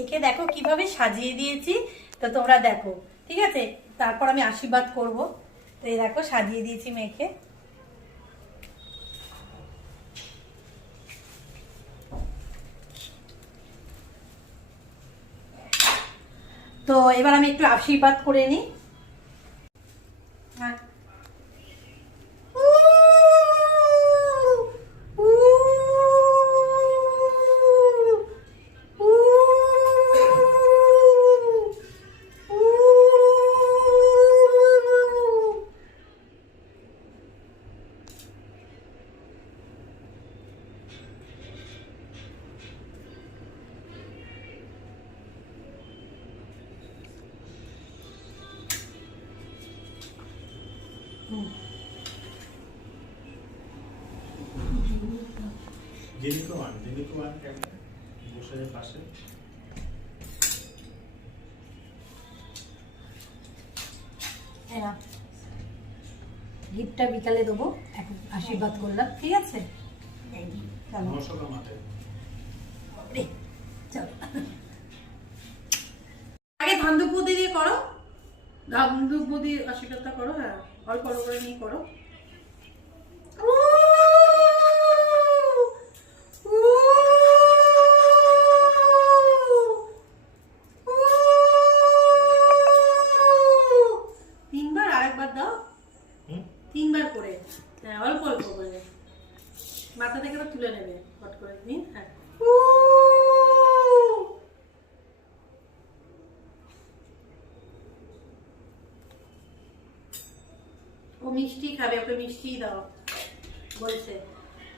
একে দেখো কিভাবে সাজিয়ে দিয়েছি, তো তোমরা দেখো। ঠিক আছে, তারপর আমি আশীর্বাদ করব। তো এই দেখো সাজিয়ে দিয়েছি মেয়েকে। তো এবার আমি একটু আশীর্বাদ করে নিই। হ্যাঁ। জিনিকো বসে পাশে। গিফটটা বিকালে দেবো, এখন আশীর্বাদ করলাম। ঠিক আছে, চলো আগে ধান্দুপুদি দিয়ে করো, ধান্দুপুদি আশীর্বাদটা করো। হ্যাঁ, অল্প অল্প করে নিয়ে করো। তিনবার, আরেকবার দাও, তিনবার করে। হ্যাঁ, অল্প অল্প করে মাথা থেকে তুলে নেবে ফট করে নিন। হ্যাঁ, ও মিষ্টি খাবে, ওকে মিষ্টি দাও বলছে।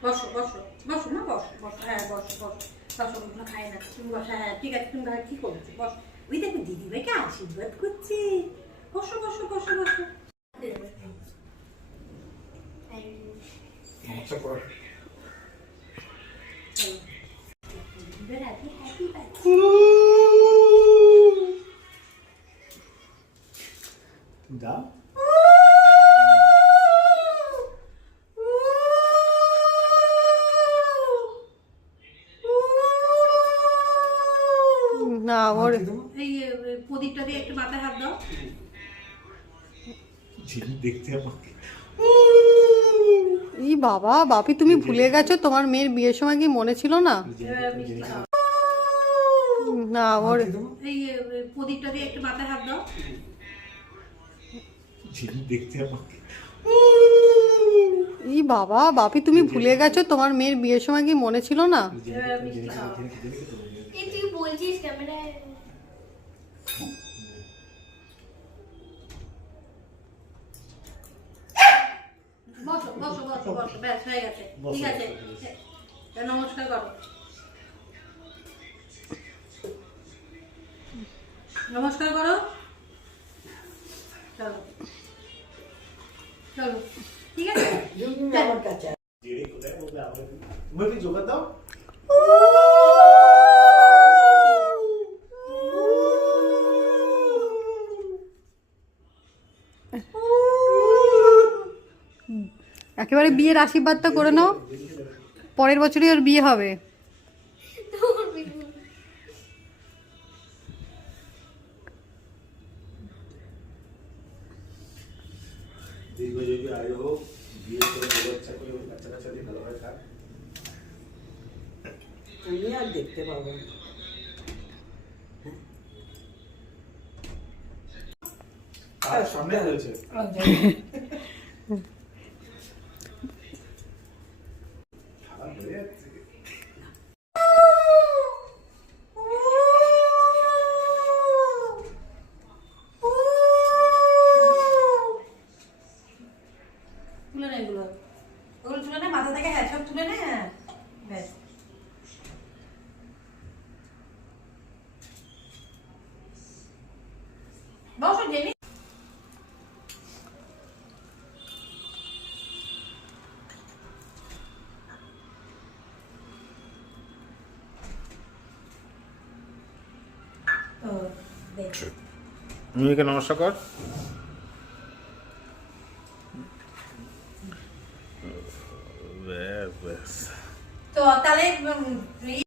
বসো বসো বসো, না বসো বসো। হ্যাঁ বসো বসো বসো, ওগুলো খায় না, তুমি বসো। হ্যাঁ ঠিক আছে, তুমি কি করছো? বসো। ওই দেখো দিদি ভাইকে আশীর্বাদ করছে। বসো বসো বসো বসো। দাও। না ওর এই প্রদীপটা দিয়ে একটু মাথায় হাত দাও। দেখতে আমাকে ই বাবা, বাপি তুমি ভুলে গেছো, তোমার মেয়ের বিয়ের সময় কি মনে ছিল না? না ওর এই প্রদীপটা দিয়ে একটু মাথায় হাত দাও। দেখতে আমাকে ই বাবা, বাপি তুমি ভুলে গেছো, তোমার মেয়ের বিয়ের সময় কি মনে ছিল না? তুই বলছিস ক্যামেরায়। বসো বসো বসো বসো, ব্যাস হয়ে গেছে। ঠিক আছে, নমস্কার করো, নমস্কার করো। চলো চলো, ঠিক আছে। জোগাড় দাও। একেবারে বিয়ের আশীর্বাদটা করে নাও, পরের বছরই ওর বিয়ে হবে। দীর্ঘজীবী আয়ু হোক, বিয়ে করে বাচ্চা করে বাচ্চা কাচ্চা দিয়ে ভালোভাবে থাক। আমি আর দেখতে পাবো না। সামনে হয়েছে। খারাপ হয়ে যাচ্ছে। তুলে নে এগুলো, ওগুলো তুলে নে মাথা থেকে। হ্যাঁ, সব তুলে নে। হ্যাঁ ব্যাস। বসো জেনি। মিমিকে নমস্কার কর।